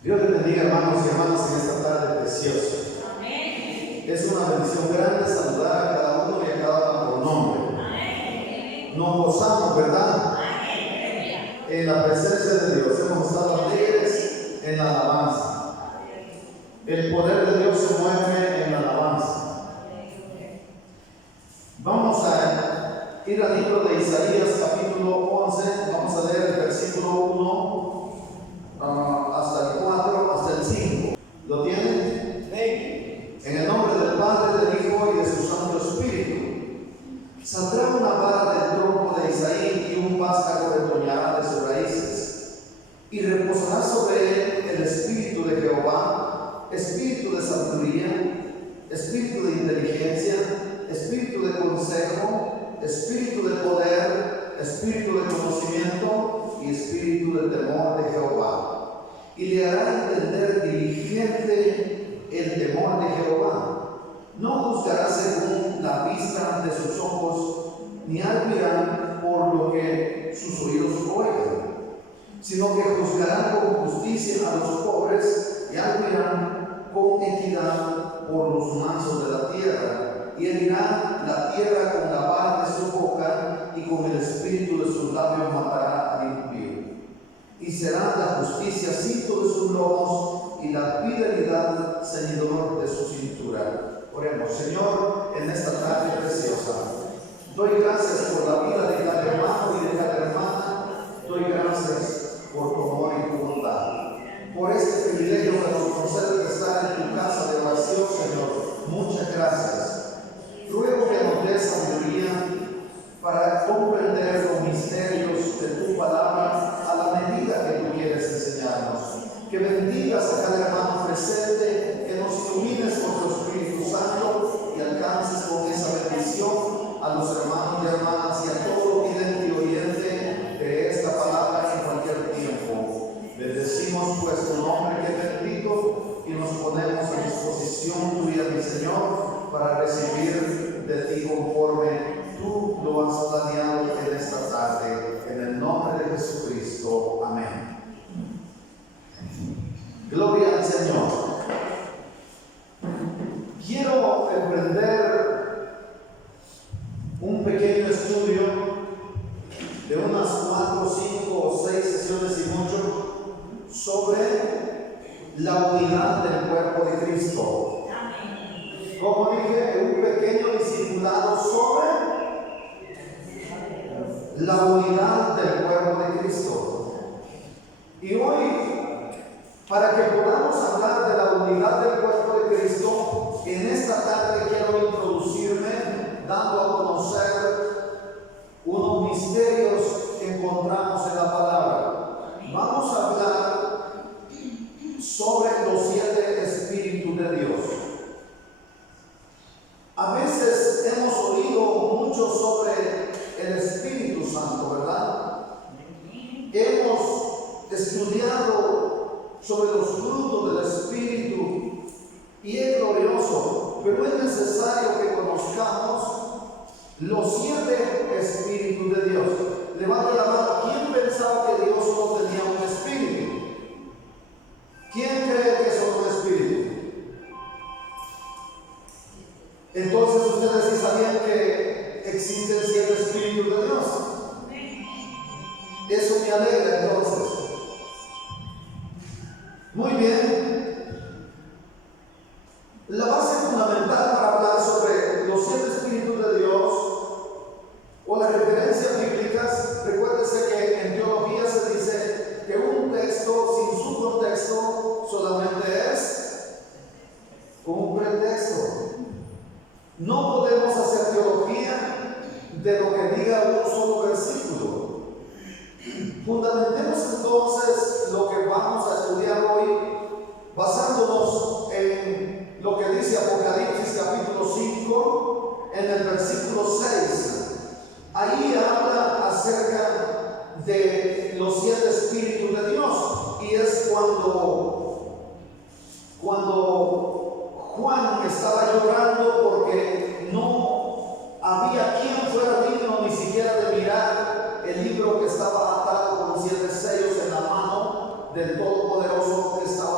Dios les bendiga, hermanos y hermanas, en esta tarde preciosa. Amén. Es una bendición grande saludar a cada uno y a cada uno por nombre. Amén. Nos gozamos, ¿verdad? Amén. En la presencia de Dios. Hemos estado alegres en la alabanza. El poder de Dios se mueve en la alabanza. Vamos a ir al libro de Isaías, capítulo 11. Vamos a leer el versículo 1 hasta el 4, hasta el 5. ¿Lo tienen? En el nombre del Padre, del Hijo y de su Santo Espíritu. Saldrá una vara del tronco de Isaí y un vástago retoñará de sus raíces. Y reposará sobre él el Espíritu de Jehová, Espíritu de sabiduría, Espíritu de inteligencia, Espíritu de consejo, Espíritu de poder, Espíritu de conocimiento y Espíritu de temor de Jehová. Y le hará entender diligente el temor de Jehová. No juzgará según la vista de sus ojos, ni admirará por lo que sus oídos oigan, sino que juzgará con justicia a los pobres y admirará con equidad por los mansos de la tierra, y herirá la tierra con la vara de su boca, y con el espíritu de sus labios matará al impío. Y será la justicia cinto de sus lomos y la fidelidad ceñidor de su cintura. Oremos. Señor, en esta tarde preciosa, doy gracias por la vida de cada hermano y de cada hermana. Doy gracias por tu amor y tu bondad, por este privilegio que nos concede de estar en tu casa de oración, Señor. Muchas gracias. Ruego que nos des sabiduría para comprender los misterios de tu palabra a la medida que tú quieres enseñarnos. Que bendigas a cada hermano presente, que nos ilumines con tu Espíritu Santo y alcances con esa bendición a los hermanos y hermanas y a todo vidente y oyente de esta palabra en cualquier tiempo. Bendecimos pues tu nombre que es bendito y nos ponemos a disposición tuya, mi Señor, para recibir de ti conforme tú lo has planeado en esta tarde, en el nombre de Jesucristo. Amén. Gloria al Señor. Quiero emprender un pequeño estudio de unas 4, 5 o 6 sesiones y mucho sobre la unidad del cuerpo de Cristo. Como dije, un pequeño discipulado sobre la unidad del cuerpo de Cristo. Y hoy, para que podamos hablar de la unidad del cuerpo de Cristo, en esta tarde quiero introducirme dando a conocer unos misterios que encontramos en la palabra. Vamos a hablar sobre los 7 espíritus de Dios. A veces hemos oído mucho sobre el Espíritu Santo, ¿verdad? Hemos estudiado sobre los frutos del Espíritu y es glorioso, pero es necesario que conozcamos los 7 espíritus de Dios. Levante la mano. ¿Quién pensaba que Dios no tenía un espíritu? ¿Quién cree que es un espíritu? Entonces ustedes sí sabían que existen 7 espíritus de Dios. Eso me alegra entonces. Muy bien. La base fundamental para hablar sobre los 7 espíritus de Dios o las referencias bíblicas, recuérdese que en teología se dice que un texto sin su contexto solamente es un pretexto. No podemos hacer teología de lo que diga un solo versículo. Fundamentemos entonces lo que vamos a estudiar hoy basándonos en lo que dice Apocalipsis capítulo 5 en el versículo 6. Ahí habla acerca de los 7 espíritus de Dios y es cuando Juan estaba llorando porque no había quien fuera digno ni siquiera de mirar el libro que estaba atado con 7 sellos en la mano del Todopoderoso que estaba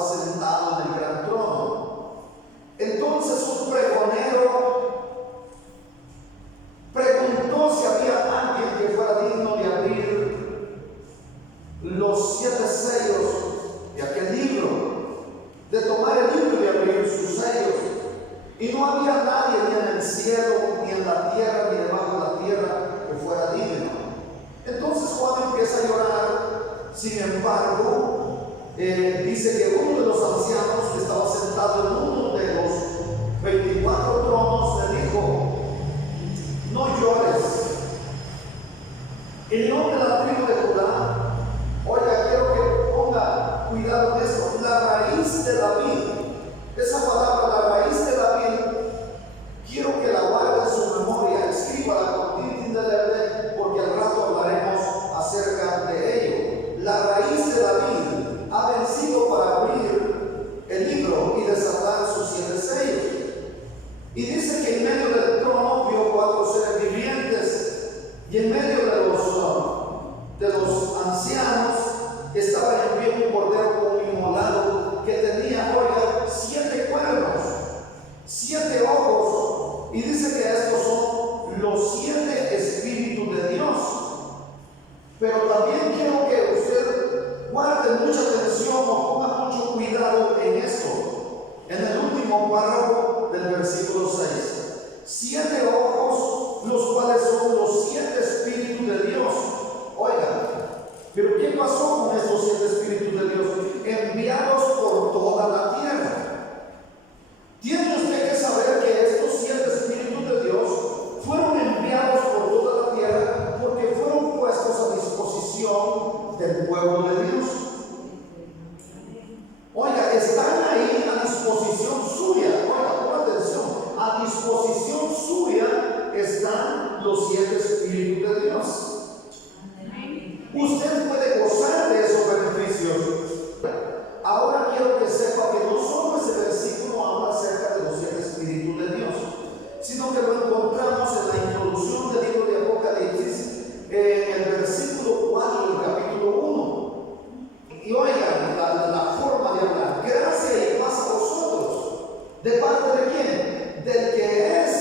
dice que uno de los ancianos que estaba sentado en uno de los 24 tronos le dijo: no llores. En nombre de la tribu de Judá, oiga, quiero que ponga cuidado en esto. La raíz de David, esa palabra, la raíz de David, quiero que la guarde en su memoria, escríbala con tinta indeleble, porque al rato hablaremos acerca de ello. La raíz de David ha vencido para abrir el libro y desatar sus 7 sellos. Y dice que en medio del trono vio 4 seres vivientes, y en medio de los ancianos estaba en pie un cordero como inmolado que tenía, oiga, 7 cuernos, 7 ojos, y dice que estos son los 7 espíritus de Dios. Pero también quiero que usted guarde mucha atención o ponga mucho cuidado en esto. En el último párrafo del versículo 6, 7 ojos, los cuales son los 7 espíritus de Dios. Oiga, pero ¿qué pasó con estos 7 espíritus de Dios? Enviados por toda la tierra. Tiene usted que saber que estos 7 espíritus de Dios fueron enviados por toda la tierra porque fueron puestos a disposición del pueblo de Dios. Oiga, están ahí a disposición suya. Oiga, pon atención. A disposición suya están los 7 espíritus de Dios. Usted puede gozar de esos beneficios. Ahora quiero que sepa que no solo ese versículo habla acerca de los 7 espíritus de Dios, sino que lo encontramos en la introducción del libro de Apocalipsis, en el versículo 4 del capítulo 1. Y oigan la forma de hablar: gracia y paz a vosotros. ¿De parte de quién? Del que es,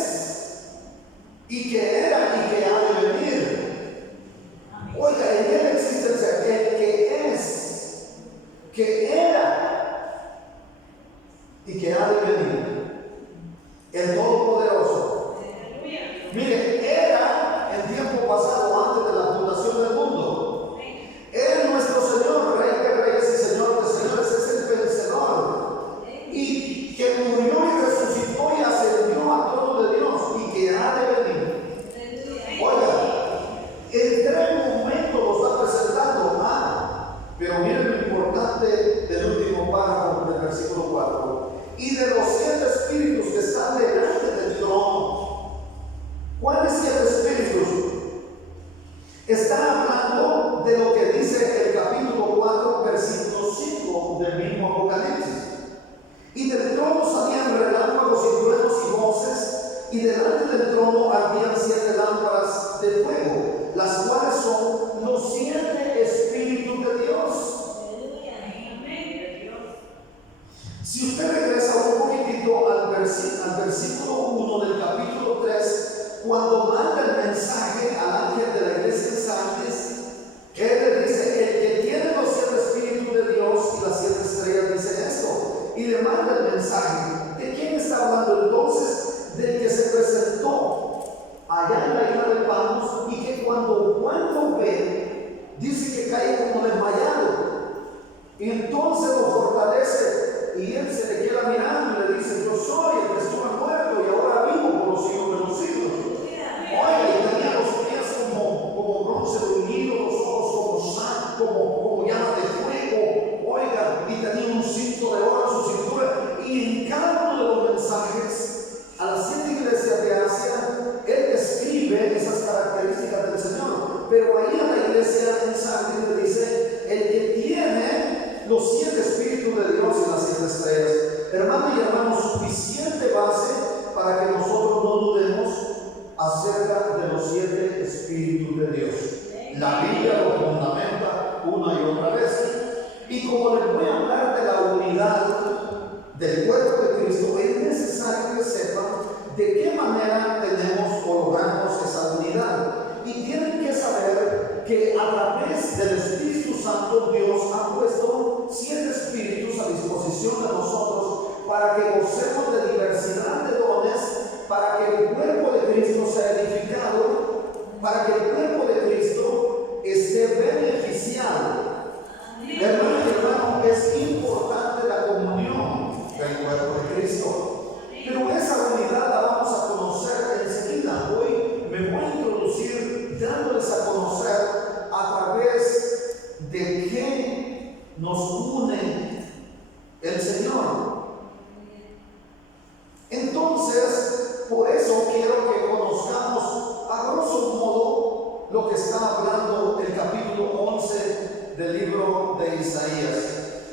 y que era, y que ha de venir. Oiga, en él existencia, el que es, que era, y que ha de venir. El Todopoderoso. Mire, era en tiempo pasado, antes de la fundación del mundo. Él, nuestro Señor, Rey de Reyes y Señor de Señores, es el vencedor, y que murió y resucitó y ascendió al trono de Dios, y que ha de venir. Oiga, en 3 momentos lo está presentando. Pero miren lo importante del último párrafo del versículo 4. Y de los 7 espíritus que están delante del trono. ¿Cuáles 7 espíritus? Está hablando de lo que dice el capítulo 4, versículo 5 del mismo Apocalipsis. Y del trono salían relámpagos y truenos y voces, y delante del trono ardían 7 lámparas de fuego, las cuales son los 7 espíritus de Dios. Si usted regresa un poquitito al versículo 1 del capítulo 3, cuando manda el mensaje al ángel de la iglesia en Sardis, él le dice: el que tiene los 7 espíritus de Dios y las 7 estrellas dice esto, y le manda el mensaje. ¿De quién está hablando entonces? Del que se presentó allá en la isla de Patmos, y que cuando Juan lo ve, dice que cae como desmayado, y entonces lo fortalece. Y él se le queda mirando y le dice: yo soy el que estuvo muerto y ahora vivo por los siglos de los siglos. Oiga, y tenía los pies como bronce bruñido, los ojos como sangre, como llama de fuego. Oiga, y tenía un cinto de oro en su cintura. Y en cada uno de los mensajes a las 7 iglesias de Asia, él describe esas características del Señor. Pero ahí a la iglesia en Sardis le dice: el que tiene los 7 espíritus de Dios y las 7 estrellas. Hermano y hermano, suficiente base para que nosotros no dudemos acerca de los 7 espíritus de Dios. La Biblia lo fundamenta una y otra vez. Y como les voy a hablar de la unidad del cuerpo de Cristo, es necesario que sepan de qué manera tenemos o logramos esa unidad. Y tienen que saber que a través del Espíritu Santo Dios ha puesto 7 espíritus a disposición de nosotros para que gocemos de diversidad de dones, para que el cuerpo de Cristo sea edificado, para que el cuerpo de Cristo esté beneficiado. Hermano y hermano, hermano, es importante la comunión del cuerpo de Cristo. Pero esa unidad la vamos a conocer enseguida. Hoy me voy a introducir dándoles a conocer a través de qué nos une el Señor. Entonces, por eso quiero que conozcamos a grosso modo lo que está hablando el capítulo 11 del libro de Isaías.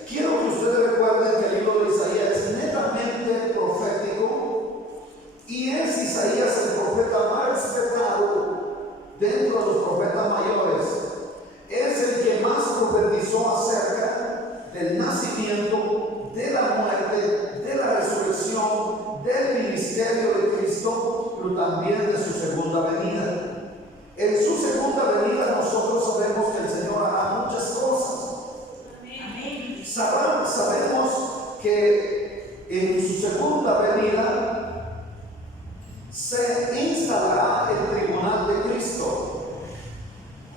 Quiero que ustedes recuerden que el libro de Isaías es netamente profético y es Isaías el profeta más respetado dentro de los profetas mayores. Es el que más profetizó acerca del nacimiento, de la muerte, de la resurrección, del ministerio de Cristo, pero también de su segunda venida. En su segunda venida nosotros sabemos que el Señor hará muchas cosas. Sabemos que en su segunda venida se instalará el tribunal de Cristo,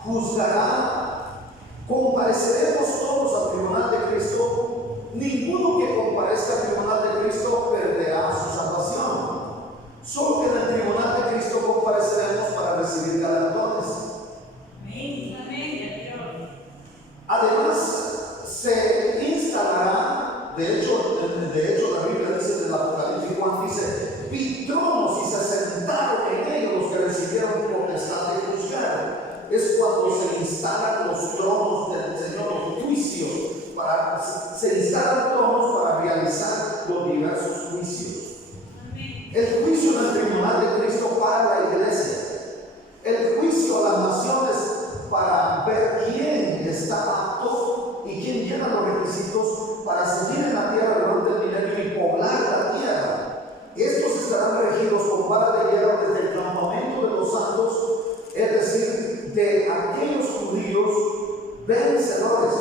juzgará, compareceremos todos al tribunal de Cristo. Ninguno que comparezca al tribunal de Cristo perderá su salvación. Solo que en el tribunal de Cristo compareceremos para recibir galardones. Además, se instalará, de hecho la Biblia dice en el Apocalipsis, Juan dice, vi tronos y se sentaron en ellos los que recibieron potestad de juzgar. Es cuando se instalan los tronos del Señor, los juicios, se instalan tronos para realizar los diversos juicios. El juicio del tribunal de Cristo para la iglesia, el juicio a las naciones para ver quién está apto y quién llena los requisitos para seguir en la tierra durante el milenio y poblar la tierra. Estos estarán regidos con vara de hierro desde el campamento de los santos, es decir, de aquellos judíos vencedores,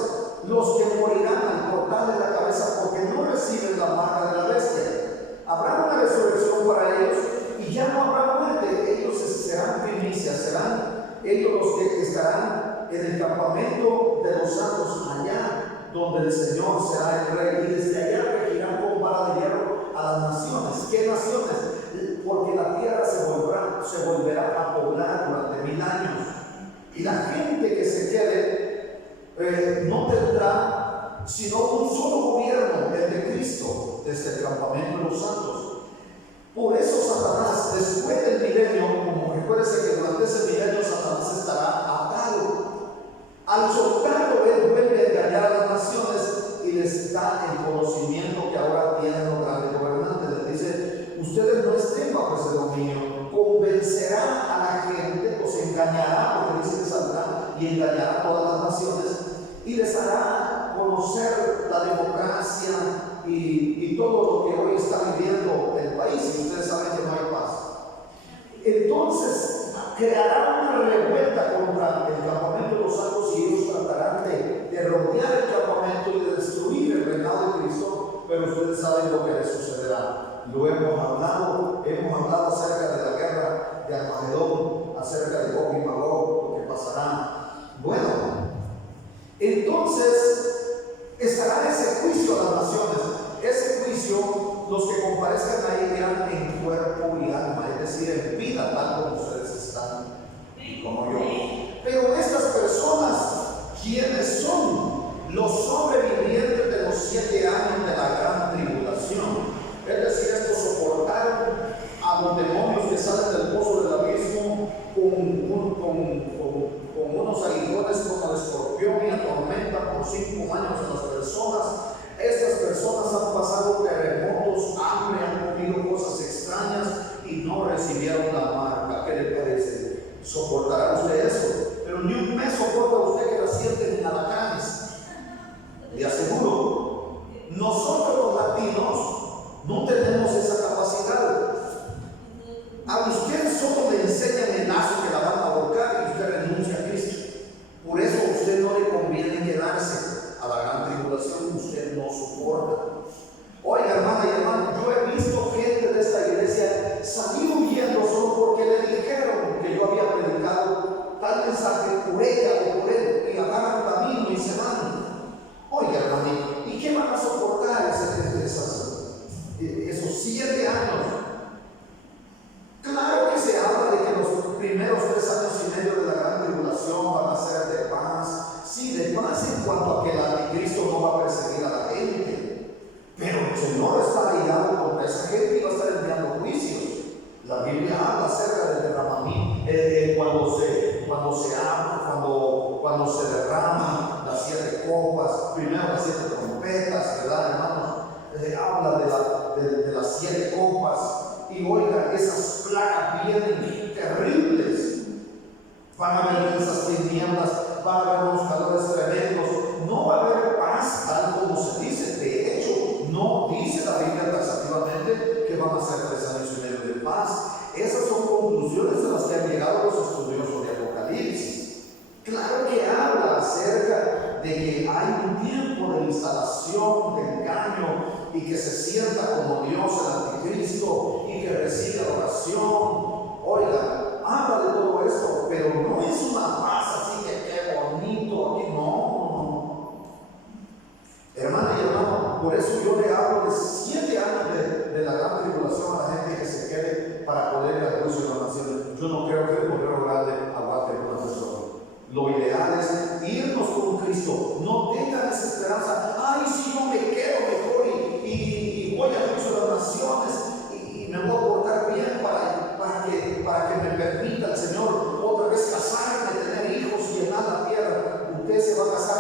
los que morirán al cortarle la cabeza porque no reciben la marca de la bestia. Habrá una resurrección para ellos y ya no habrá muerte. Ellos serán primicias, serán ellos los que estarán en el campamento de los santos, allá donde el Señor será el rey, y desde allá regirán con vara de hierro a las naciones. ¿Qué naciones? Porque la tierra se volverá a poblar durante 1000 años, y la gente que se quede no tendrá sino un solo gobierno, el de Cristo, desde el campamento de los santos. Por eso Satanás, después del milenio, como recuérdense que durante ese milenio Satanás estará atado. Al soltarlo, él vuelve a engañar a las naciones y les da el conocimiento que ahora tienen los grandes gobernantes. Les dice, ustedes no estén bajo ese dominio, convencerá a la gente, los engañará, porque dice que saldrá y engañará a todas las naciones, y les hará conocer la democracia y todo lo que hoy está viviendo el país, y ustedes saben que no hay paz. Entonces creará una revuelta contra el campamento de los santos y ellos tratarán de rodear el campamento y de destruir el reinado de Cristo, pero ustedes saben lo que les sucederá. Lo hemos hablado acerca de la guerra de Armagedón, acerca de Gog y Magog, lo que pasará. Bueno, entonces estará ese juicio a las naciones. Ese juicio, los que comparezcan ahí irán en cuerpo y alma, es decir, en vida, tal como ustedes están y como yo. Pero estas personas, ¿quiénes son? Los sobrevivientes de los 7 años de la gran tribulación. Es decir, estos soportaron a los demonios que salen del pozo del abismo con unos aguijones como el escorpión y atormentan por 5 años a las personas. Estas personas han pasado terremotos, hambre, han comido cosas extrañas y no recibieron la marca. ¿Qué le parece? ¿Soportará usted eso? Pero ni un mes soporta usted que la sienten en alacranes. Le aseguro, nosotros los latinos no tenemos esa capacidad. A usted solo le enseñan el lazo que la van a ahorcar y usted renuncia a Cristo. Por eso a usted no le conviene quedarse a la gran tribulación, usted no soporta. Oiga, hermana y hermano, yo he visto gente de esta iglesia salir huyendo solo porque le dijeron que yo había predicado tal mensaje por ella o por él, y agarran camino y se van. Oiga, hermanito, manipulación, de engaño, y que se sienta como Dios, el anticristo, y que recibe adoración. Oiga, habla de todo esto, pero no es una paz así que qué bonito, aquí no. Hermana y hermano, por eso yo le hablo de 7 años de la gran tribulación a la gente que se quede para poder ir al juicio de las naciones. Yo no creo que el poder grande aguante una persona. Lo ideal es irnos con Cristo. No tengan esa esperanza. Ay, si yo me quedo mejor y voy al juicio de las naciones y me voy a portar bien para que me permita el Señor otra vez casarme, tener hijos y llenar la tierra. Usted se va a casar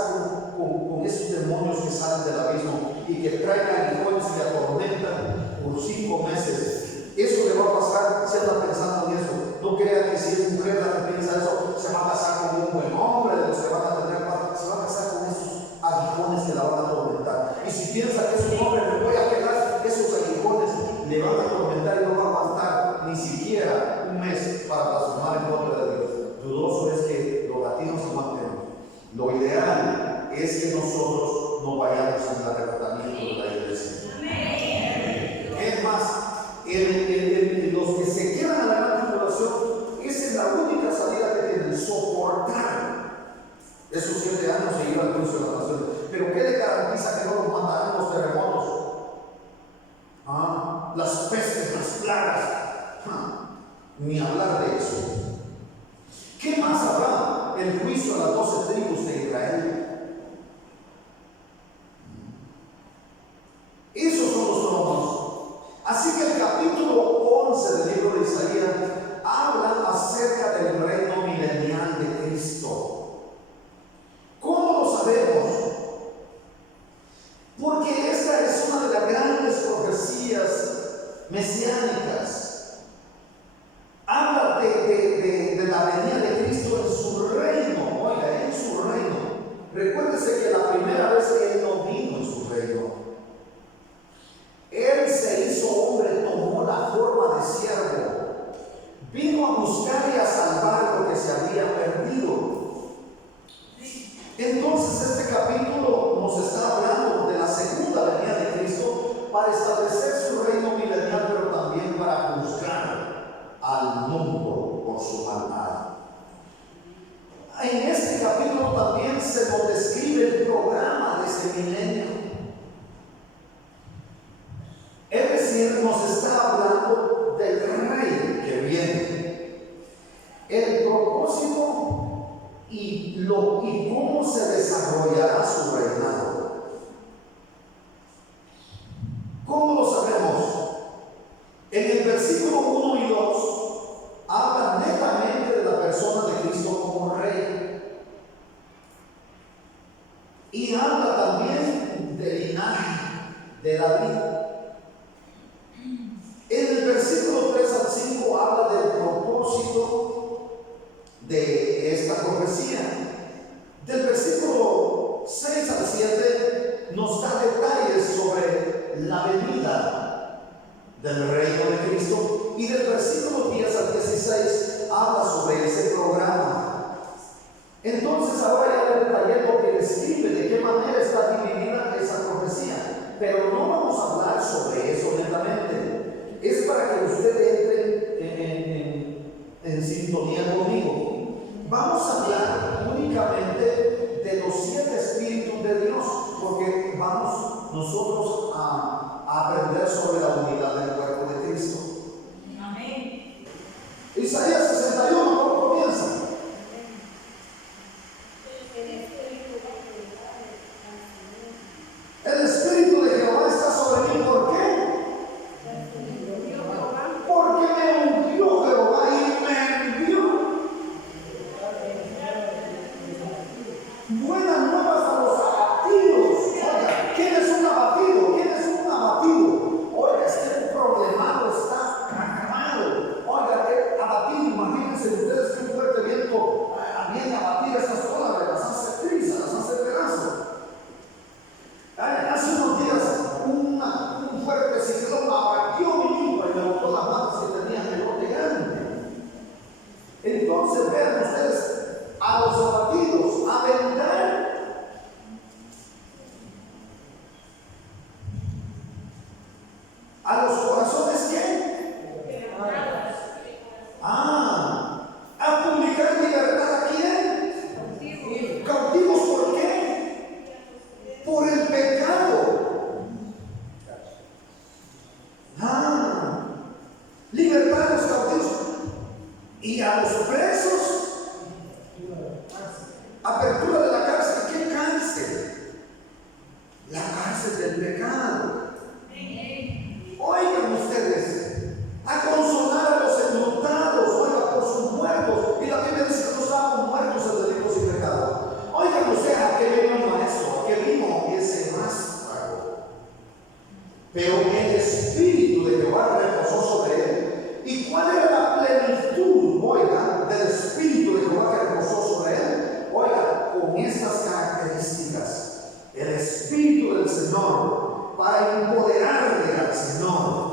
con esos demonios que salen del abismo y que traen aguijones y le atormentan por 5 meses. Eso le va a pasar si anda pensando en eso. No crea que si es mujer la que piensa eso, se va a casar con un buen hombre, de los que van a tener paz. Se va a casar con esos aguijones que la van a atormentar. Y si piensa que es un hombre, me voy a quedar, esos aguijones le van a atormentar y no va a aguantar ni siquiera un mes para blasfemar en contra de Dios. Dudoso es que los latinos se mantengan. Lo ideal es que nosotros no vayamos en el arrebatamiento de la iglesia. Es más, los que se quedan a la gran tribulación, esa es la única salida que tienen, soportar esos 7 años e ir al juicio de las naciones. Pero ¿qué le garantiza que no nos mandarán los terremotos? Las pestes, las plagas. Ni hablar de eso. ¿Qué más habrá? El juicio a las 12 tribus de Israel. Esos son los tronos. Así que el capítulo 11 del libro de Isaías habla acerca del reino milenial de Cristo. ¿Cómo lo sabemos? Porque esta es una de las grandes profecías mesiánicas. Habla de la venida de Cristo en su reino. Oiga, en su reino. Recuérdese que la primera vez Él no vino en su reino. Él se hizo hombre, tomó la forma de siervo, vino a buscar y a salvar lo que se había perdido. Entonces este capítulo nos está hablando de la segunda venida de Cristo para establecer su reino milenial, pero también para juzgar al mundo por su maldad. En este capítulo también se nos describe el programa de ese milenio. Es decir, nos está hablando del rey que viene, el propósito y cómo se desarrollará su reinado. ¿Cómo lo sabemos? En el versículo 1 y 2 habla netamente de la persona de Cristo como rey. Y habla también del linaje de David. En el versículo 3 al 5 habla del propósito de esta profecía. Del versículo 6 al 7 nos da detalles sobre la venida del reino de Cristo. Y del versículo 10 al 16 habla sobre ese programa. Entonces ahora ya le detallé lo que describe de qué manera está dividida esa profecía. Pero no vamos a hablar sobre eso netamente. Es para que usted entre en sintonía conmigo. Vamos a hablar únicamente de los 7 espíritus de Dios, porque vamos nosotros a aprender sobre la unidad del cuerpo de Cristo. Amén. Isaías 61, ¿cómo comienza? El Espíritu de Jehová está sobre mí. ¿Por qué? Porque me ungió Jehová y me envió. Buenas nuevas a los abatidos. Oiga, ¿quién es un abatido? ¿Quién es un abatido? Oiga, es que un problemado está acabado. Oiga, abatido, pero el Espíritu de Jehová reposó sobre él. ¿Y cuál era la plenitud, oiga, del Espíritu de Jehová que reposó sobre él? Oiga, con estas características: el Espíritu del Señor para empoderarle al Señor.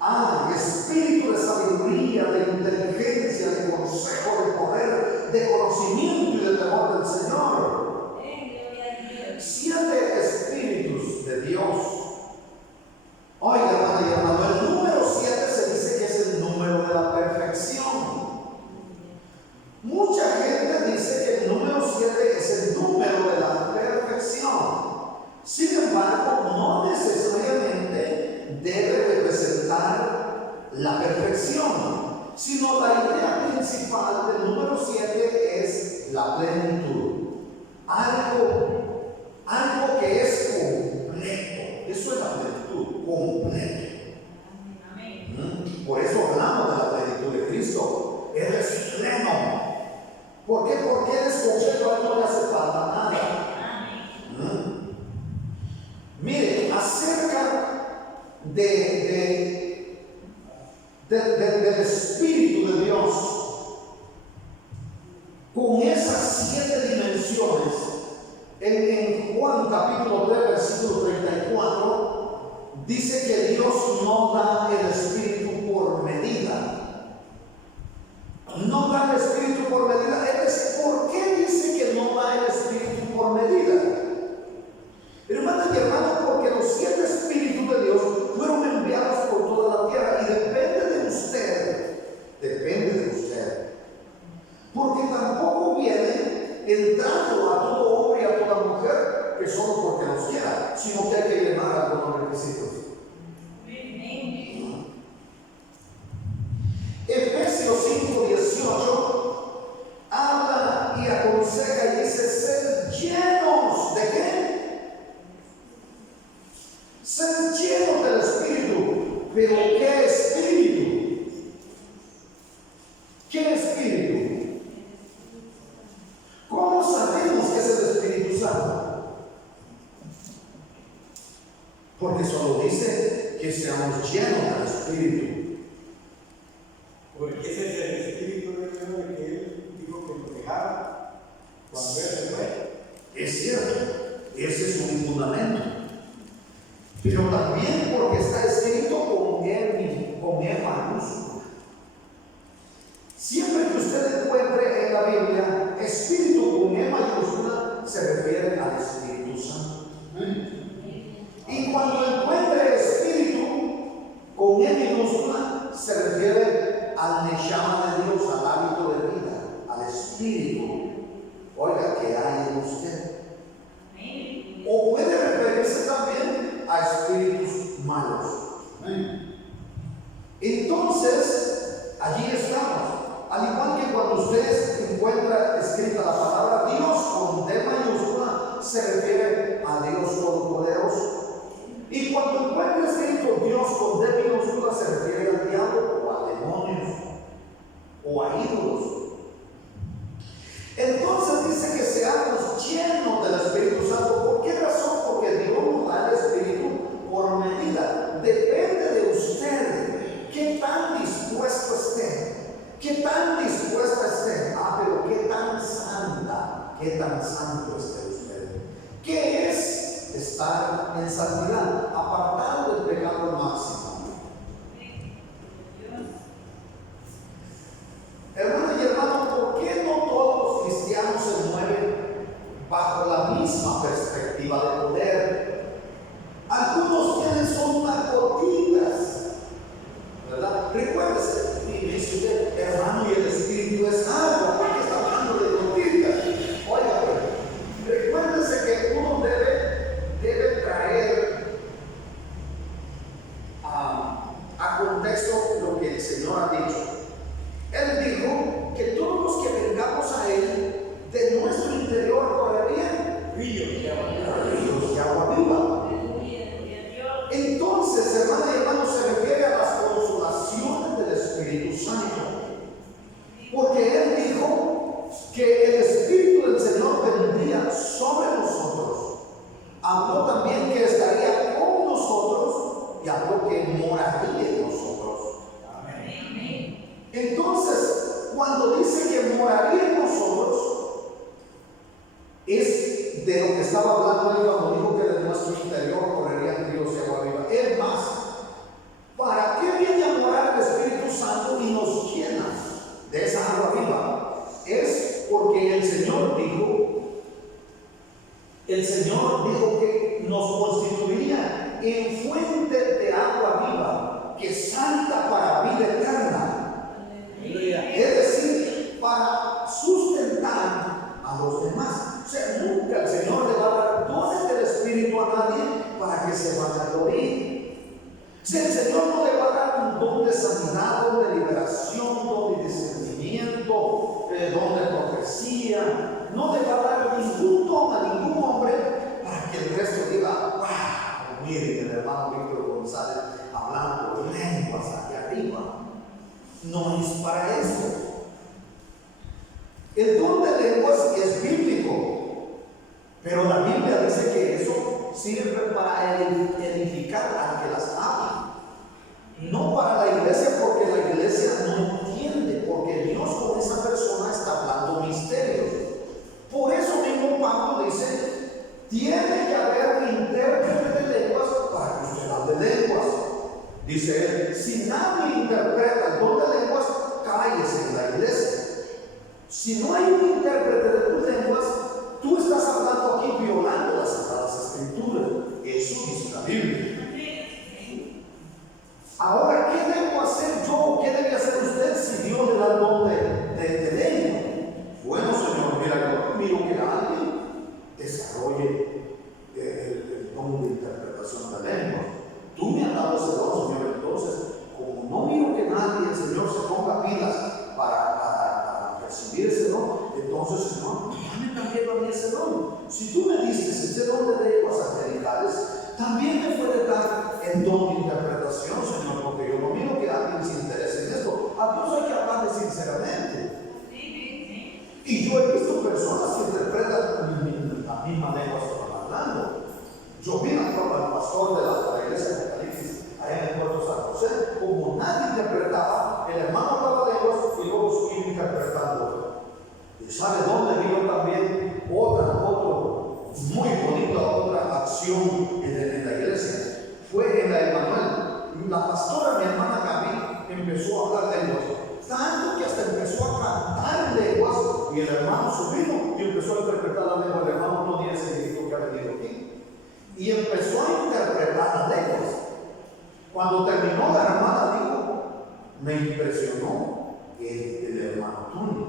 El espíritu de sabiduría, de inteligencia, de consejo, de poder, de conocimiento y de temor del Señor. 7 espíritus de Dios. Oiga, hermano y hermano, el número 7 se dice que es el número de la perfección. Mucha gente dice que el número 7 es el número de la perfección. Sin embargo, no necesariamente debe representar la perfección, sino la idea principal del número 7 es la plenitud. Algo que es completo. Eso es la plenitud, completo. Por eso hablamos de la plenitud de Cristo. Él es pleno. ¿Por qué? Porque Él es completo, a Él no le hace falta nada. Mire, acerca del Espíritu de Dios, con esas 7 dimensiones, en Juan capítulo 3, versículo 34, dice que Dios no da el Espíritu por medida. No da el Espíritu por medida. ¿Por qué dice que no da el Espíritu por medida? Hermanas y hermanos, porque los 7 espíritus de Dios fueron enviados por toda la tierra y depende de usted. Porque tampoco viene entrando a todo hombre y a toda mujer que solo porque los quiera, sino que hay que llenar algunos requisitos. Efesios 5:18 habla y aconseja y dice: ser llenos de ¿qué? Ser llenos del Espíritu. ¿Pero qué Espíritu? ¿Qué Espíritu? ¿Cómo sabemos que es el Espíritu Santo? Porque solo dice que seamos llenos del Espíritu. Porque ese es el Espíritu de Dios que Él dijo que lo dejara cuando Él se fue. Es cierto, ese es un fundamento. Pero también porque está escrito con E mayúscula. Siempre que usted encuentre en la Biblia Espíritu con E mayúscula, se refiere al Espíritu Santo. Y cuando encuentre Espíritu con E minúscula, se refiere al Neshama de Dios, al hábito de vida, al Espíritu, oiga, que hay en usted. O puede referirse también a espíritus malos. Entonces, allí estamos. Al igual que cuando usted encuentra escrita la palabra Dios con D mayúscula, se refiere a Dios Todopoderoso. Y cuando encuentra escrito Dios con D minúscula, se refiere al diablo o a demonios o a ídolos. Entonces dice que seamos llenos del Espíritu Santo. ¿Por qué razón? Porque Dios nos da el Espíritu por medida. Depende de usted qué tan dispuesto esté. ¿Qué tan dispuesta esté? Pero qué tan santa, qué tan santo esté usted. ¿Qué es estar en santidad? Apartado del pecado al máximo. Hermano y hermano, ¿por qué no todos los cristianos se mueven bajo la misma perspectiva de poder? Algunos tienen son unas gotitas, ¿verdad? Recuérdese, y me dice usted, hermano, y el Espíritu es agua, ¿por qué está hablando de gotitas? Oiga, recuérdese que uno debe traer oír. Si el Señor no le va a dar un don de sanidad, don de liberación, don de discernimiento, don de profecía, no le va a dar ningún don a ningún hombre para que el resto diga, wow, miren el hermano Víctor González hablando de lenguas aquí arriba. No es para eso. El don de lenguas es bíblico, pero la Biblia dice que eso sirve para edificar al que las habla, no para la iglesia, porque la iglesia no entiende, porque Dios con esa persona está hablando misterios. Por eso mismo Pablo dice, tiene que haber un intérprete de lenguas para que usted hable lenguas. Dice él, si nadie interpreta el don de lenguas, cállese en la iglesia. Si no hay un intérprete de tus lenguas, tú estás hablando aquí violando las Sagradas Escrituras. Eso dice la Biblia. Ahora, ¿qué debo hacer yo? ¿Qué debe hacer usted si Dios le da el don de lengua? Bueno, Señor, mira, yo miro que alguien desarrolle el don de interpretación de lengua. Tú me has dado ese don, Señor. Entonces, como no miro que nadie, el Señor, se ponga pilas para recibir ese don, entonces, Señor, dame también a mí ese don. Si tú me diste ese don de lenguas angelicales, también me puede dar el don de interpretación, Señor, porque yo no miro que alguien se interese en esto. A Dios hay que hablarle sinceramente. Y yo he visto personas que interpretan la misma lengua que están hablando. Yo vi al pastor de la iglesia de Apocalipsis allá en el puerto San José, como nadie interpretaba, el hermano hablaba lenguas y luego iba interpretando. ¿Y sabe dónde vino también otro muy bonita otra acción en la iglesia? Fue en la Emanuel. La pastora, mi hermana Gaby, empezó a hablar lenguas, tanto que hasta empezó a cantar lenguas, y el hermano subió y empezó a interpretar la lengua. El hermano no tiene ese grito que ha venido aquí. Y empezó a interpretar las lenguas. Cuando terminó, la hermana dijo, me impresionó el hermano Tony,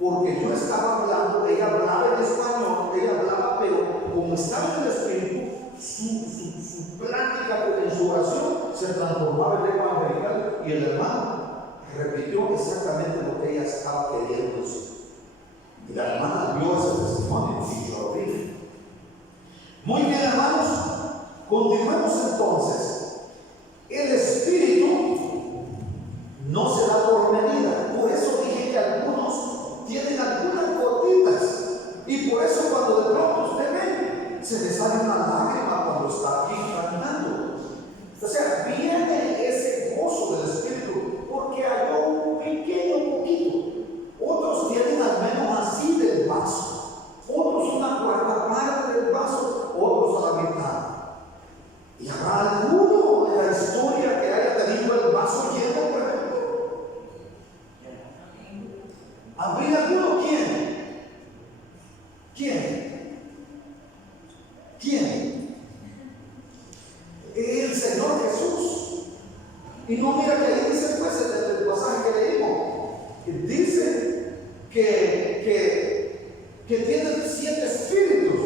porque yo estaba hablando, ella hablaba en español, ella hablaba, pero como estaba en el Espíritu, su plática en su oración se transformaba en lengua angelical, y el hermano repitió exactamente lo que ella estaba queriendo decir. Y la hermana dio ese testimonio y yo lo vi. Muy bien, hermanos, continuemos entonces. El Espíritu no se da por medida. Por eso dije que algunos tienen algunas gotitas, y por eso cuando de pronto usted ve, se le sale una lágrima cuando está aquí cantando. O sea, viene ese gozo del Espíritu porque hay un pequeño poquito. Otros tienen al menos así del vaso, otros una cuarta parte del vaso, otros a la mitad. Y habrá alguno en la historia que haya tenido el vaso lleno, por ejemplo. ¿Habría alguno? ¿Quién? El Señor Jesús. Y no mira que ahí dice, pues, el pasaje que leímos, dice que tiene 7 espíritus.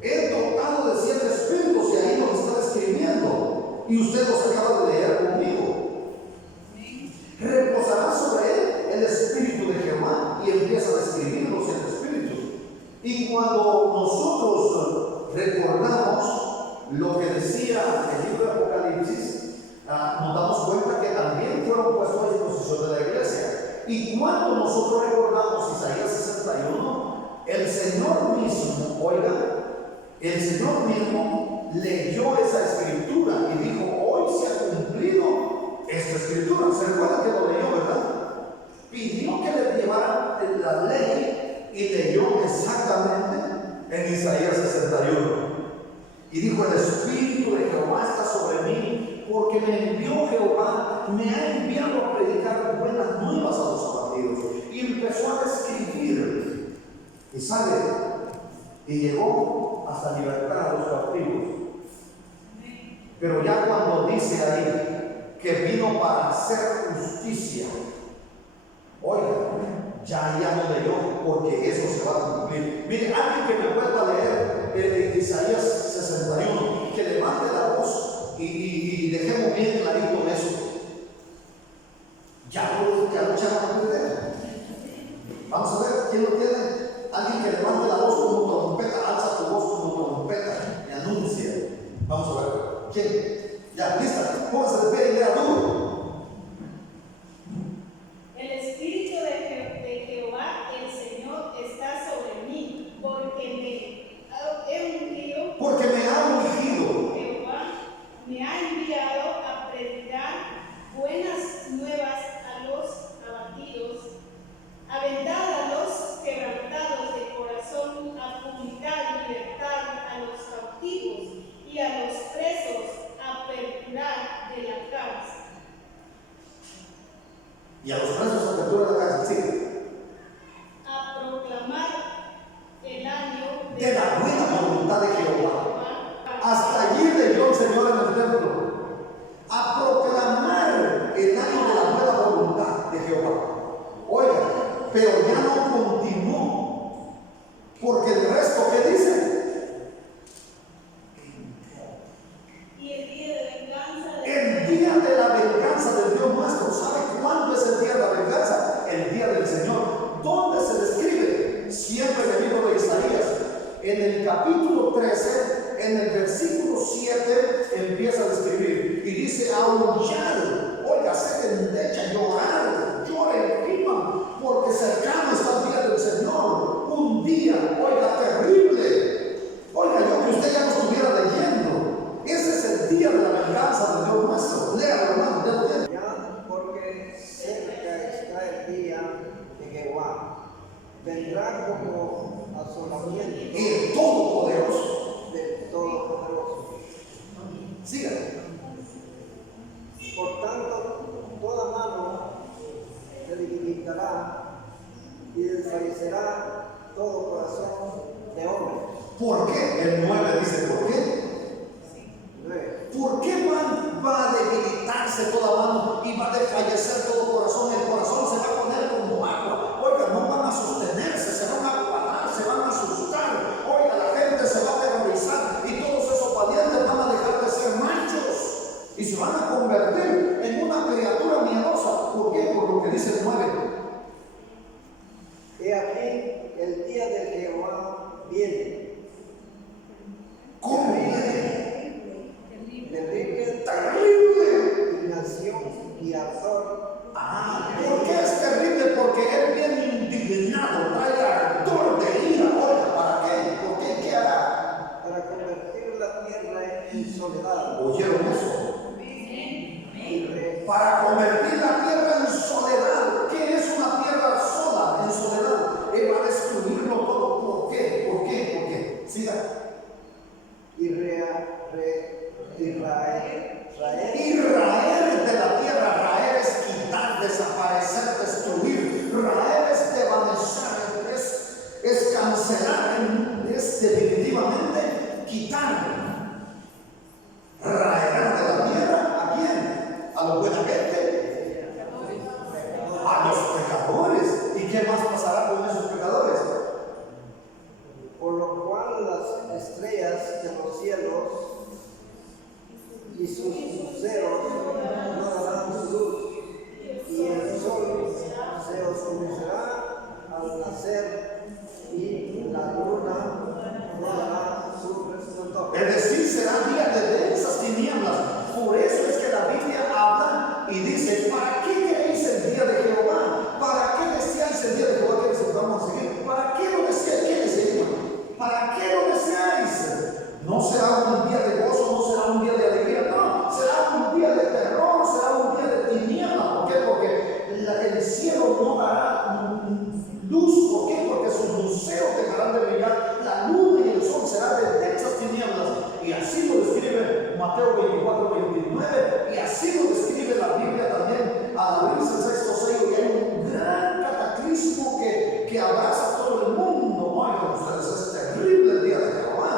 He dotado de 7 espíritus, y ahí nos está escribiendo, y usted los acaba de leer conmigo. Reposará sobre él el espíritu de Jehová, y empieza a describir los 7 espíritus. Y cuando nosotros recordamos lo que decía el libro de Apocalipsis, nos damos cuenta que también fueron puestos a disposición de la iglesia. Y cuando nosotros recordamos Isaías 61, el Señor mismo, oiga, el Señor mismo leyó esa escritura y dijo, hoy se ha cumplido esta escritura. ¿Se recuerda que lo leyó, verdad? Pidió que le llevaran la ley y leyó exactamente en Isaías 61. Y dijo, el Espíritu de Jehová está sobre mí, porque me envió Jehová, me ha enviado a predicar buenas nuevas a los abatidos. Y empezó a describir, y sale, y llegó hasta libertar a los cautivos. Pero ya cuando dice ahí que vino para hacer justicia, oiga, ya no leyó, porque eso se va a cumplir. Mire, alguien que me vuelva a leer Isaías 61, que levante la voz y dejemos bien clarito eso. Ya lo echaron a perder. Vamos a ver, ¿quién lo tiene? Alguien que levante la voz como trompeta, alza tu voz como trompeta y anuncia. Vamos a ver, ¿quién? Ya, lista, póngase de pie y lea duro. El Espíritu de Jehová, el Señor, está sobre mí, porque me ha ungido. Jehová me ha enviado a predicar buenas nuevas a los abatidos, a vendar a los quebrantados de corazón, a publicar libertad a los cautivos y a los presos, a aperturar de la cárcel. Y a los presos apertura de la cárcel, sí. A proclamar el año De la buena voluntad de Jehová. Hasta allí leyó el Señor en el templo. A proclamar el año de la buena voluntad de Jehová. Oiga, pero ya no continuó. Porque el resto, ¿qué dice? y el día de venganza El día de la venganza del Dios nuestro. ¿Sabe cuándo es el día de la venganza? El día del Señor. ¿Dónde se describe? Siempre en el libro de Isaías. En el capítulo 13, en el versículo 7, empieza a describir. Y dice, aullar, oiga, se endecha, llorar, lloren, giman, porque cercano está el día del Señor. Un día, oiga, terrible. Oiga, yo que usted ya no estuviera leyendo. Ese es el día de la venganza del Dios nuestro. Léalo, hermano, ya lo tiene. Ya, porque cerca está el día de Jehová. Vendrá como asolamiento El Todopoderoso. del Todopoderoso. Sígale. Por tanto, toda mano se debilitará y desfallecerá todo corazón de hombre. ¿Por qué? El 9 dice, ¿por qué? 9. ¿Por qué va a debilitarse toda mano y va a desfallecer todo corazón? El corazón se va a poner como agua. Oiga, no van a sostenerse, se van a apagar, se van a asustar. Oiga, la gente se va a aterrorizar y todos esos valientes van a dejar de ser machos y se van a convertir en una criatura miedosa. ¿Por qué? Por lo que dice el 9. He aquí, el día de Jehová viene. ¿Cómo viene? Terrible, Terrible. indignación y ardor. ¿Por qué es terrible? Porque él viene indignado, trae ardor de ira. Oiga, ¿para qué? ¿Por qué? ¿Qué hará? Para convertir la tierra en soledad. ¿Oyeron eso? Para convertir la tierra en soledad. ¿Qué es una tierra sola, en soledad? Él va a destruirlo todo. ¿Por qué? ¿Por qué? ¿Por qué? Siga. Israel de la tierra. Raer es quitar, desaparecer, destruir. Raer es desvanecer, es cancelar, es definitivamente quitar. Raer de la tierra, ¿a quién? A la buena gente, a los pecadores. ¿Y qué más pasará con esos pecadores? Por lo cual las estrellas de los cielos y sus luceros no darán su luz, y el sol se oscurecerá al nacer, y la luna no dará su resplandor. Es decir, será día de densas tinieblas. Por eso es que la Biblia habla y dice, ¿para qué queréis el día de Jehová? ¿Para qué deseáis el día de Jehová? ¿Qué les vamos a seguir? ¿Para qué lo deseáis? ¿Qué deseáis? ¿Para qué lo deseáis? No será un día de gozo, no será un día de alegría, no, será un día de terror, será un día de tiniebla. ¿Por qué? Porque el cielo no dará luz. ¿Por qué? Porque sus luceros dejarán de brillar, la luna y el sol serán de densas tinieblas. Y así lo describe Mateo 24, 29, y así lo describe la Biblia también al abrirse el sexto sello, que hay un gran cataclismo que abraza todo el mundo. Oigan ustedes, es terrible el día de Jehová.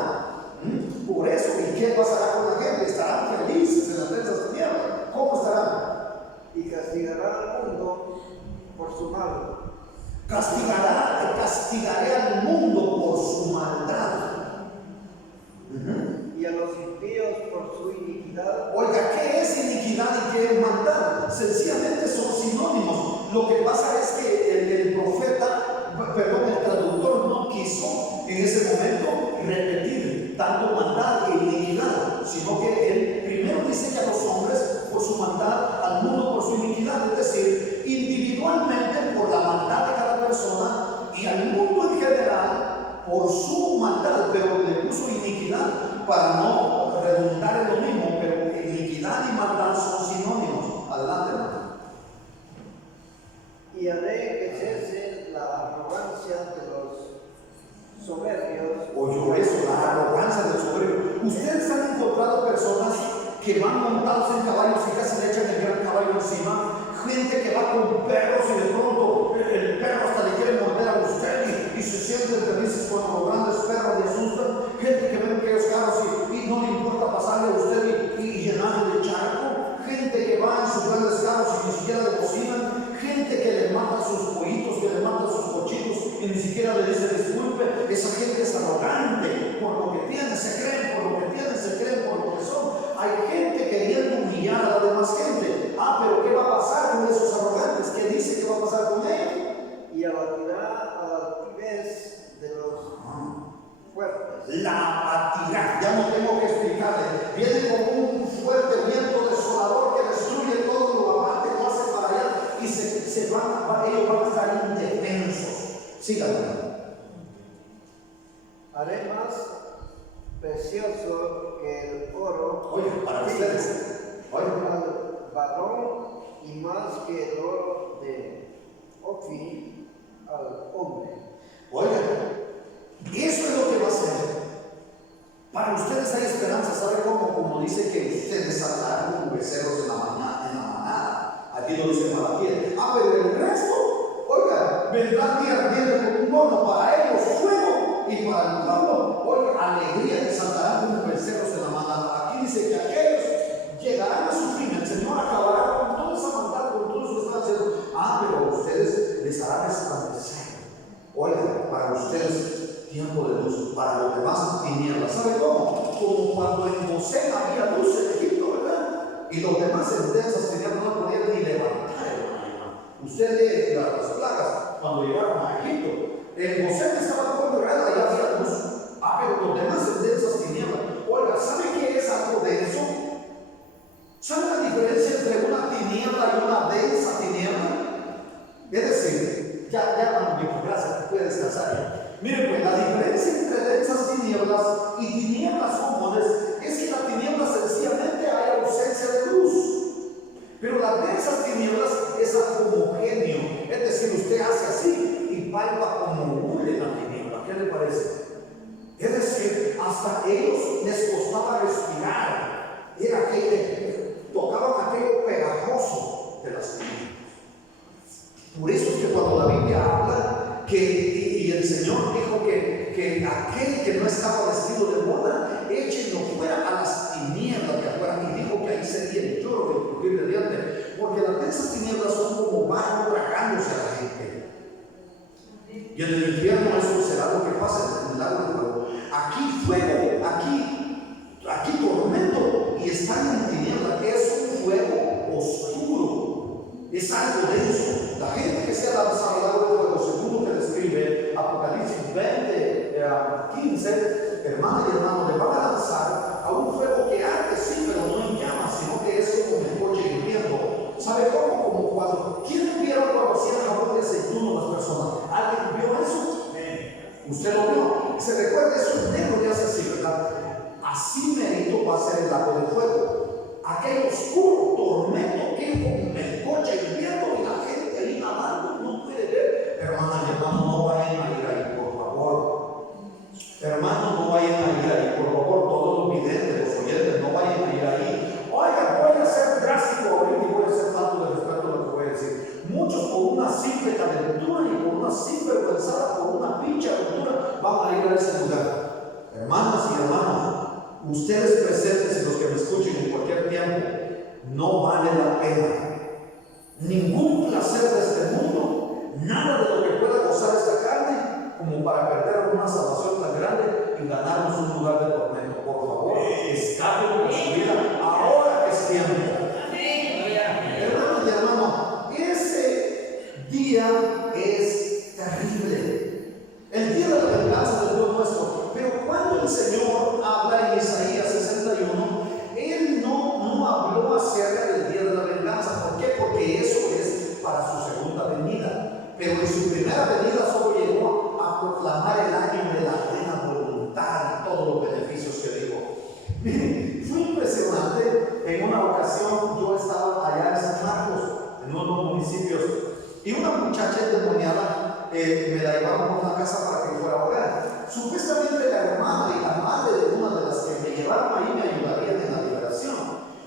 Por eso, ¿y qué pasará con la gente? Estarán felices en las densas tinieblas. ¿Cómo estarán? Y castigará al mundo por su mal. Castigaré al mundo por su maldad. Y a los impíos por su iniquidad. van montados en caballos y casi le echan el gran caballo encima, gente que va con perros y de pronto el perro hasta le quiere morder a usted y se sienten felices cuando los grandes perros le asustan, gente que ve aquellos carros y no le importa pasarle a usted y llenarle de charco, gente que va en sus grandes carros y ni siquiera le cocinan, gente que le mata sus pollitos, que le mata sus cochitos y ni siquiera le dice disculpe. Esa gente es arrogante por lo que tienen, se creen por lo que tienen, se creen por lo que son. Hay gente queriendo humillar a la demás gente. Pero ¿qué va a pasar con esos arrogantes? ¿Qué dice que va a pasar con ellos? Y abatirá a la altivez de los fuertes. La abatirá, ya no tengo que explicarle. Viene como un fuerte viento desolador que destruye todo, lo abate, lo hace para allá y ellos van a estar indefensos. Síganme. Haré más precioso que el oro. Oye, para ustedes. Oye, al varón y más que el oro de Ofir al hombre. oigan, eso es lo que va a hacer. Para ustedes hay esperanza, ¿sabe cómo? Como dice que ustedes saltarán como becerros en la manada. Aquí lo dice Malaquías. Pero el resto, oigan, vendrán días ardiendo como un horno, para ellos fuego y para el pueblo, oigan, alegría, que saltarán como becerros en la manada. Aquí dice que aquellos llegarán a su fin, el Señor acabará con toda esa maldad, con todo eso que están haciendo. Pero ustedes les hará resplandecer. Oigan, para ustedes tiempo de luz, para los demás tinieblas. ¿Sabe cómo? Como cuando en Gosén había luz en Egipto, ¿verdad? Y los demás en densas tinieblas no podían ni levantar el mano. Usted lee las plagas cuando llegaron a Egipto. En Gosén estaba todo real, allá había luz. Pero los demás en densas tinieblas. Oiga, ¿sabe qué es algo denso? ¿Sabe la diferencia entre una tiniebla y una densa tiniebla? Es decir, ya, gracias, puede descansar ya. Miren, pues la diferencia entre densas tinieblas y tinieblas comunes es que la tiniebla sencillamente hay ausencia de luz. Pero las densas tinieblas es algo homogéneo. Es decir, usted hace así y palpa como hule la tiniebla. ¿Qué le parece? Es decir, hasta ellos les costaba respirar. Era aquello, tocaban aquello pegajoso de las tinieblas. Por eso es que cuando la Biblia habla y el Señor dijo que aquel que no estaba vestido de moda, échenlo fuera a las tinieblas de afuera, y dijo que ahí sería el lloro del crujir de dientes, porque las densas tinieblas son como barro tragándose a la gente. Y en el infierno eso será lo que pasa en el lago de fuego. Aquí fuego, aquí tormento, y están en tinieblas. Es un fuego oscuro, es algo denso. La gente que sea lanzada al lago de fuego, según lo que describe Apocalipsis 20, 15, hermanos y hermanos, le van a lanzar a un fuego que arde, sí, pero no en llamas, sino que es como un coche hirviendo. ¿Sabe cómo? Como cuando, ¿quién vieron cuando hacían jabón de aceituno las personas? ¿Alguien vio eso? ¿Usted lo vio? Se recuerda, eso es negro que hace así, ¿verdad? Así merito va a ser el lago de fuego. Aquel oscuro tormento que es como el coche hirviendo y la gente ahí nadando, no puede ver. Hermanas y hermanos, no vayan a ir ahí, por favor. Hermanos, no vayan a ir ahí, por favor. Todos los videntes, los oyentes, no vayan a ir ahí. Oiga, voy a ser drástico ahorita y voy a ser tanto de respeto a lo que voy a decir. Muchos por una simple calentura y por una simple vergüenza, por una pinche aventura, van a ir a ese lugar. Hermanas y hermanos, ustedes presentes y los que me escuchen en cualquier tiempo, no vale la pena. Ningún placer de este mundo, nada de lo que pueda gozar esta carne, como para perder una salvación tan grande y ganarnos un lugar de tormento. Por favor, escapen de su vida ahora que es tiempo. Hermanos y hermanos, ese día es terrible. El día de la venganza del Dios nuestro. Pero cuando el Señor habla en Isaías 61, Él no habló acerca del día de la venganza. ¿Por qué? Porque eso es para su segunda venida. Pero en su primera venida solo llegó a proclamar el año de la buena voluntad y todos los beneficios que dijo. Miren, fue impresionante. En una ocasión yo estaba allá en San Marcos, en uno de los municipios, y una muchacha endemoniada me la llevaron a una casa para que fuera a orar. Supuestamente la hermana y la madre de una de las que me llevaron ahí me ayudarían en la liberación.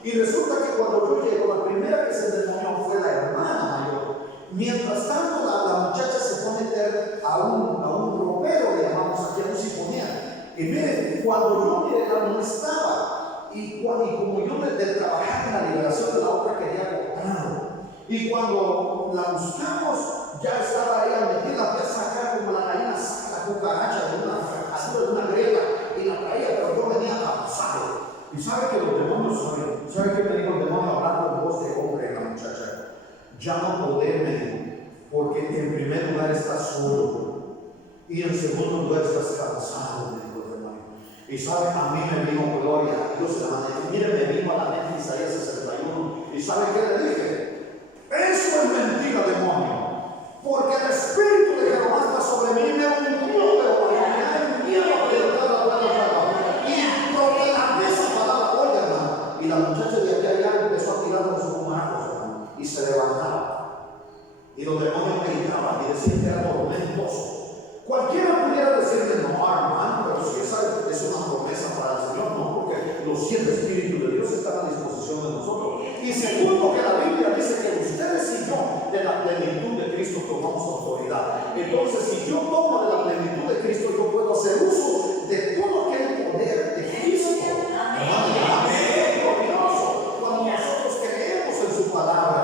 Y resulta que cuando yo llego, la primera que se endemonió fue la hermana mayor. Mientras tanto, la muchacha se fue a meter a un ropero, le llamamos aquí, a un sifonía. Y miren, cuando yo miré, no estaba. Y como yo de trabajar en la liberación de la otra quería agotarlo. Y cuando la buscamos, ya estaba ella metida, a sacar como la gallina saca la cucaracha de una grieta y la traía, pero yo venía avanzado. Y sabe que los demonios saben, sabe que me dijo el demonio hablando con voz de hombre, la muchacha. Ya no poder, me dijo, porque en primer lugar estás solo y en segundo lugar estás cansado, me dijo el demonio. Y sabe, a mí me vino gloria a Dios de la manera. Mire, me vino a la mente Isaías 61. ¿Y sabe qué le dije? Eso es mentira, demonio, porque el Espíritu de Jehová está sobre mí, me ungió, pero me ha enviado a predicar la buena nueva. Y proclamé esa palabra, oiga, hermano. Y la muchacha de aquí allá empezó a tirar los humanos, hermano, y se levantaba. Y los demonios gritaban y decían que era tormentoso. Cualquiera pudiera decirle, no, hermano, pero si esa es una promesa para el Señor, no, porque los 7 espíritus de Dios están a disposición de nosotros. Y segundo, que la Biblia dice que ustedes y yo, de la plenitud de Cristo, tomamos autoridad. Entonces, si yo tomo de la plenitud de Cristo, yo puedo hacer uso de todo aquel poder de Cristo. Amén. Glorioso. Cuando nosotros creemos en su palabra.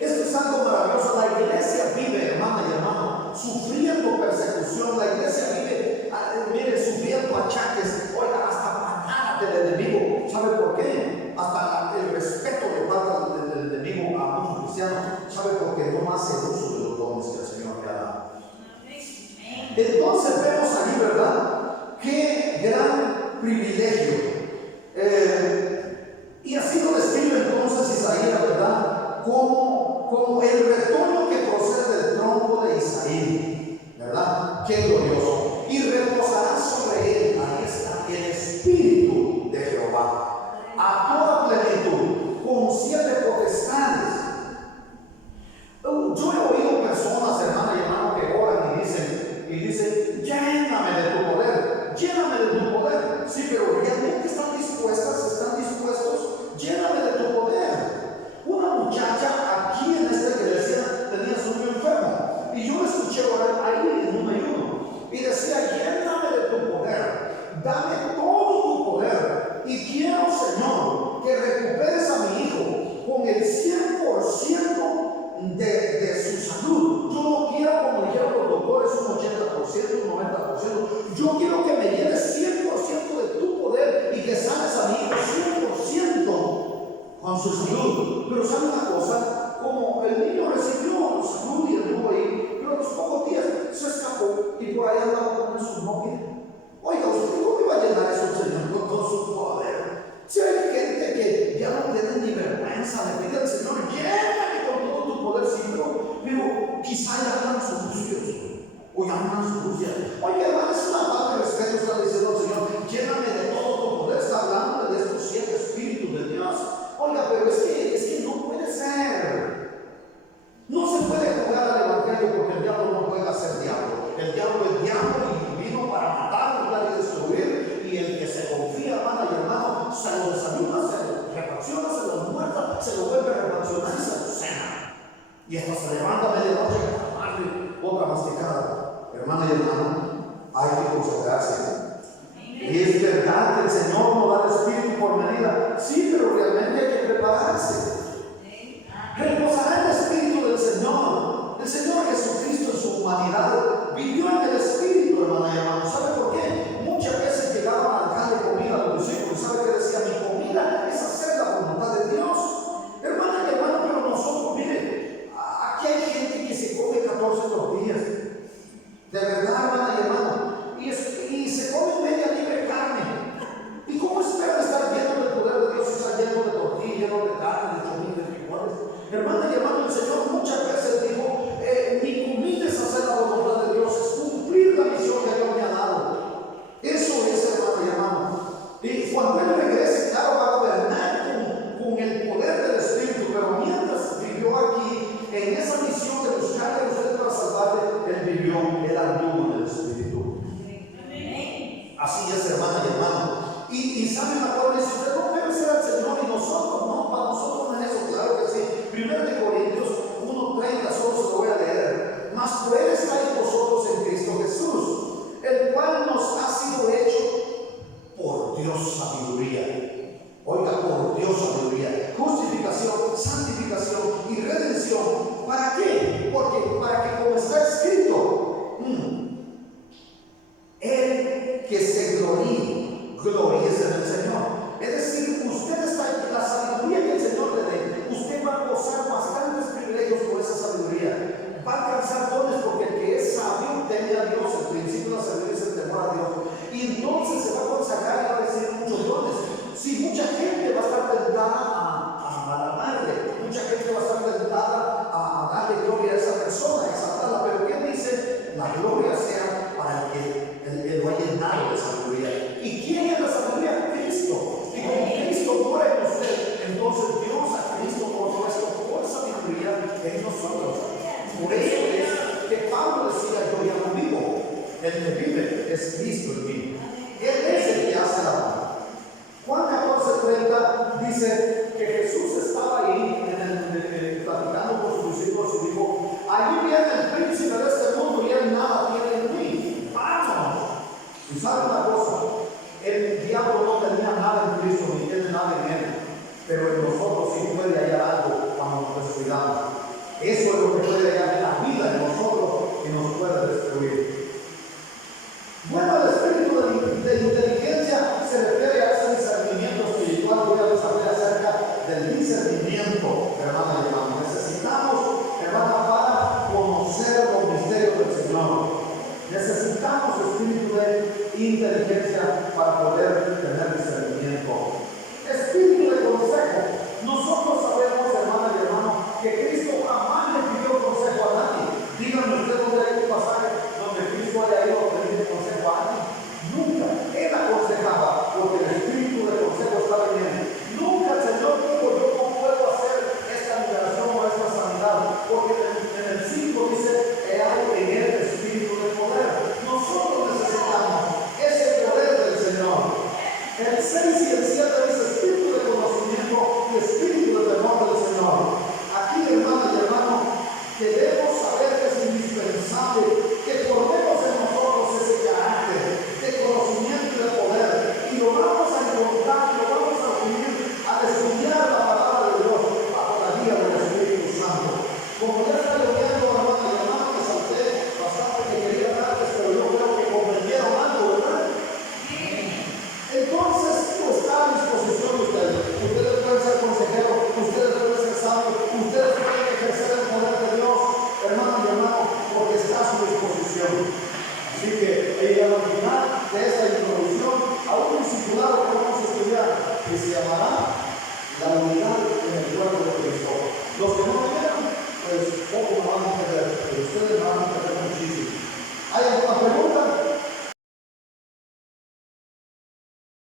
Esto es algo maravilloso. La iglesia vive, hermana y hermano, sufriendo persecución. La iglesia vive, mire, sufriendo achaques. Oiga, hasta patadas del enemigo. ¿Sabe por qué? Hasta el respeto de parte del enemigo a un cristiano. ¿Sabe por qué? No hace uso de los dones que el Señor le ha dado. Entonces vemos ahí, ¿verdad? Qué gran privilegio. Y así lo describe entonces Isaías, ¿verdad? Como el retoño que procede del tronco de Isaí, ¿verdad? Qué glorioso. Y reposará sobre él, ahí está, el Espíritu de Jehová, a toda plenitud, con 7 potestades. Yo he oído personas, hermana y hermano, que oran y dicen, lléname de tu poder, lléname de tu poder. Sí, pero realmente están dispuestos, lléname de tu poder. Una muchacha aquí en esta iglesia tenía su niño enfermo y yo la escuché orar ahí en un ayuno y decía, lléname de tu poder, dame todo tu poder y quiero, Señor, que recuperes a mi hijo con el 100% de su salud. Yo no quiero, como dijeron los doctores, un 80%, un 90%. Yo quiero que me llenes 100% de tu poder y que sanes a mi hijo 100% con su salud. Pero ¿sabe una cosa? Como el niño recibió salud y estuvo ahí, pero a los pocos días se escapó y por ahí andaba con su novia. Oiga, ¿usted cómo iba a llenar eso, Señor, con su poder? Si hay gente que ya no tiene ni vergüenza, le pide al Señor, lléname con todo tu poder, sí, pero quizá ya andan sucios, o ya andan sucias. Oye, hermano, es una falta de respeto, está diciendo al Señor, lléname de todo tu poder, está hablando de estos 7 espíritus de Dios. Oiga, pero es que no puede ser. No se puede jugar al evangelio porque el diablo no juega a ser diablo. El diablo es diablo y vino para matar, matar y destruir. Y el que se confía, hermana y hermano, se lo desayuna, se lo refacciona, se lo muerta, se lo vuelve a refaccionar y se lo cena. Y hasta se levanta a medianoche para darle otra masticada. Hermana y hermano, hay que consagrarse. Y es verdad que el Señor no da el Espíritu por medida. Sí, pero realmente hay que prepararse.